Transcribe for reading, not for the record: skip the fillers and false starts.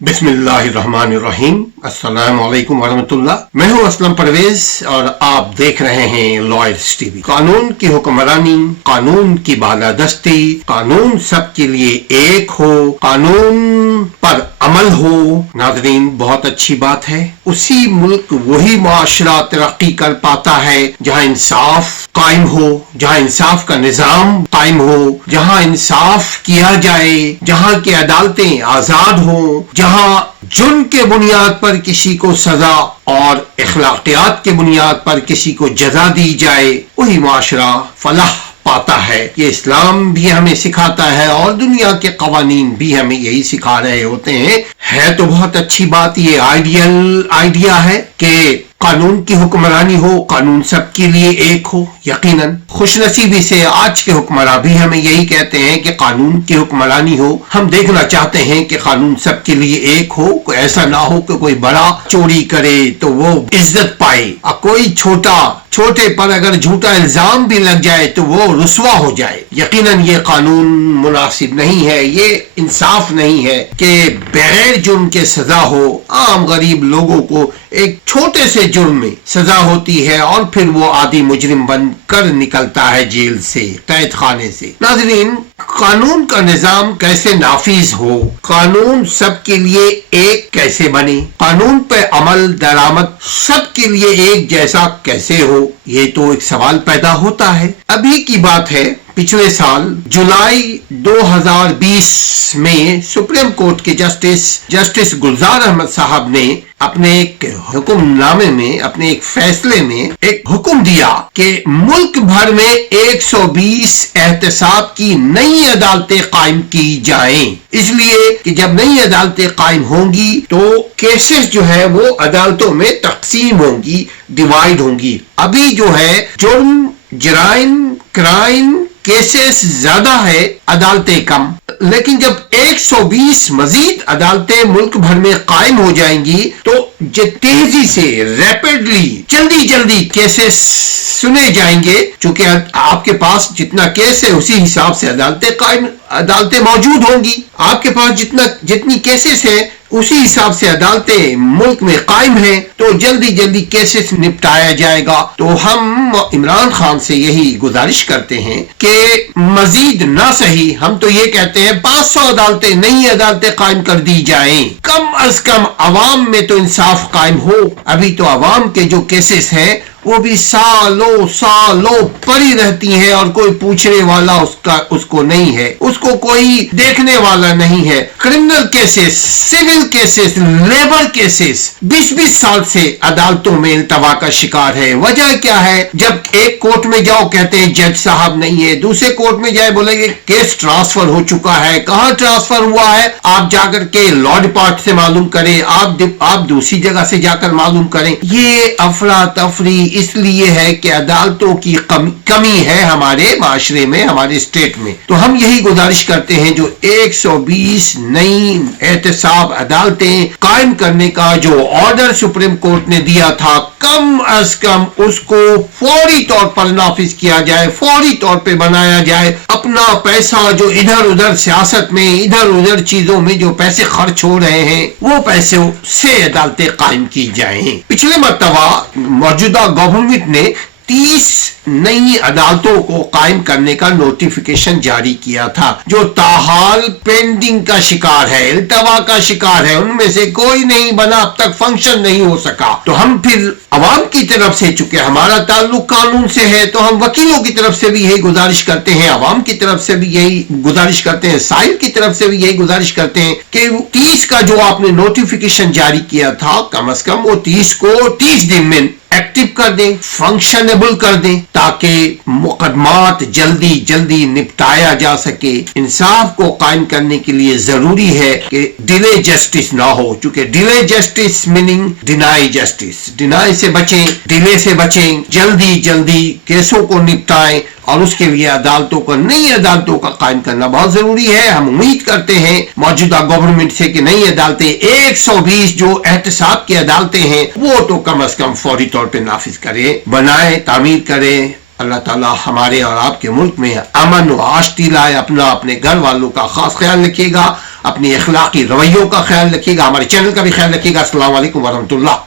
बिस्मिल्लाहिर्रहमानिर्रहीम। अस्सलाम वालेकुम वरहमतुल्लाह। मैं हूं असलम परवेज और आप देख रहे हैं लॉयर्स टीवी। कानून की हुक्मरानी, कानून की बालादस्ती, कानून सबके लिए एक हो, कानून पर अमल हो। नाज़रीन, बहुत अच्छी बात है। उसी मुल्क, वही मुआशरा तरक्की कर पाता है जहां इंसाफ कायम हो, जहां इंसाफ का निजाम कायम हो, जहां इंसाफ किया जाए, जहां की अदालतें आजाद हो, जहां जुर्म के बुनियाद पर किसी को सजा और इखलाकियात के बुनियाद पर किसी को जजा दी जाए, वही मुआशरा फलाह पाता है। ये इस्लाम भी हमें सिखाता है और दुनिया के कवानीन भी हमें यही सिखा रहे होते हैं। है तो बहुत अच्छी बात, ये आइडियल आइडिया है कि कानून की हुक्मरानी हो, कानून सबके लिए एक हो। यकीनन खुशनसीबी से आज के हुक्मरान भी हमें यही कहते हैं कि कानून की हुक्मरानी हो। हम देखना चाहते हैं कि कानून सबके लिए एक हो। कोई ऐसा ना हो कि कोई बड़ा चोरी करे तो वो इज्जत पाए और कोई छोटे पर अगर झूठा इल्जाम भी लग जाए तो वो रुस्वा हो जाए। यकीनन ये कानून मुनासिब नहीं है, ये इंसाफ नहीं है कि बगैर जुर्म के सजा हो। आम गरीब लोगों को एक छोटे से जुर्म में सजा होती है और फिर वो आदि मुजरिम बनकर निकलता है जेल से, कैद खाने से। नाज़रीन, कानून का निजाम कैसे नाफिज हो, कानून सबके लिए एक कैसे बने, कानून पे अमल दरामद सबके लिए एक जैसा कैसे हो, ये तो एक सवाल पैदा होता है। अभी की बात है, पिछले साल जुलाई 2020 में सुप्रीम कोर्ट के जस्टिस गुलजार अहमद साहब ने अपने एक हुक्मनामे में, अपने एक फैसले में एक हुक्म दिया कि मुल्क भर में 120 एहतसाब की नई अदालतें कायम की जाएं। इसलिए कि जब नई अदालतें कायम होंगी तो केसेस जो है वो अदालतों में तकसीम होंगी, डिवाइड होंगी। अभी जो है जुर्म, जराइम, क्राइम केसेस ज्यादा है, अदालतें कम। लेकिन जब 120 मजीद अदालतें मुल्क भर में कायम हो जाएंगी तो तेजी से, रैपिडली, जल्दी केसेस सुने जाएंगे। चूंकि आपके पास जितना केस है उसी हिसाब से अदालतें मौजूद होंगी। आपके पास जितनी केसेस है उसी हिसाब से अदालतें मुल्क में कायम हैं, तो जल्दी केसेस निपटाया जाएगा। तो हम इमरान खान से यही गुजारिश करते हैं कि मजीद ना सही, हम तो ये कहते हैं 500 अदालतें, नई अदालतें कायम कर दी जाएं। कम अज कम अवाम में तो इंसाफ कायम हो। अभी तो अवाम के जो केसेस हैं वो भी सालों पड़ी रहती हैं और कोई पूछने वाला उसको नहीं है, उसको कोई देखने वाला नहीं है। Criminal cases, civil cases, labour cases 20-20 साल से अदालतों में इल्तवा का शिकार है। वजह क्या है? जब एक कोर्ट में जाओ कहते हैं जज साहब नहीं है, दूसरे कोर्ट में जाए बोलेंगे केस ट्रांसफर हो चुका है। कहाँ ट्रांसफर हुआ है? आप जाकर के लॉ डिपार्टमेंट से मालूम करें, आप दूसरी जगह से जाकर मालूम करें। ये अफरा तफरी इसलिए है कि अदालतों की कमी है हमारे माशरे में, हमारे स्टेट में। तो हम यही गुजारिश करते हैं, जो 120 नई एहतसाब अदालतें कायम करने का जो ऑर्डर सुप्रीम कोर्ट ने दिया था, कम अज कम उसको फौरी तौर पर नाफिज किया जाए, फौरी तौर पे बनाया जाए। अपना पैसा जो इधर उधर सियासत में, इधर उधर चीजों में जो पैसे खर्च हो रहे हैं, वो पैसे से अदालतें कायम की जाएं। पिछले मर्तबा मौजूदा गवर्नमेंट ने 30 नई अदालतों को कायम करने का नोटिफिकेशन जारी किया था, जो ताहाल पेंडिंग का शिकार है, इल्तवा का शिकार है। उनमें से कोई नहीं बना, अब तक फंक्शन नहीं हो सका। तो हम फिर अवाम की तरफ से, चूंकि हमारा ताल्लुक कानून से है, तो हम वकीलों की तरफ से भी यही गुजारिश करते हैं, अवाम की तरफ से भी यही गुजारिश करते हैं, साहिल की तरफ से भी यही गुजारिश करते हैं कि 30 का जो आपने नोटिफिकेशन जारी किया था, कम से कम वो 30 को 30 दिन में एक्टिव कर दें, फंक्शनेबल कर दें, ताकि मुकदमात जल्दी निपटाया जा सके। इंसाफ को कायम करने के लिए जरूरी है कि डिले जस्टिस ना हो। चूंकि delay justice meaning deny justice, deny से बचें, डिले से बचें, जल्दी केसों को निपटाएं और उसके लिए अदालतों को, नई अदालतों का कायम करना बहुत जरूरी है। हम उम्मीद करते हैं मौजूदा गवर्नमेंट से कि नई अदालतें 120 जो एहतसाब की अदालतें हैं वो तो कम अज कम फौरी तौर पे नाफिज करें, बनाए, तामीर करें اللہ تعالیٰ ہمارے اور آپ کے ملک میں امن و آشتی لائے، اپنے گھر والوں کا خاص خیال رکھیے گا، اپنی اخلاقی رویوں کا خیال رکھیے گا، ہمارے چینل کا بھی خیال رکھیے گا۔ السلام علیکم ورحمۃ اللہ۔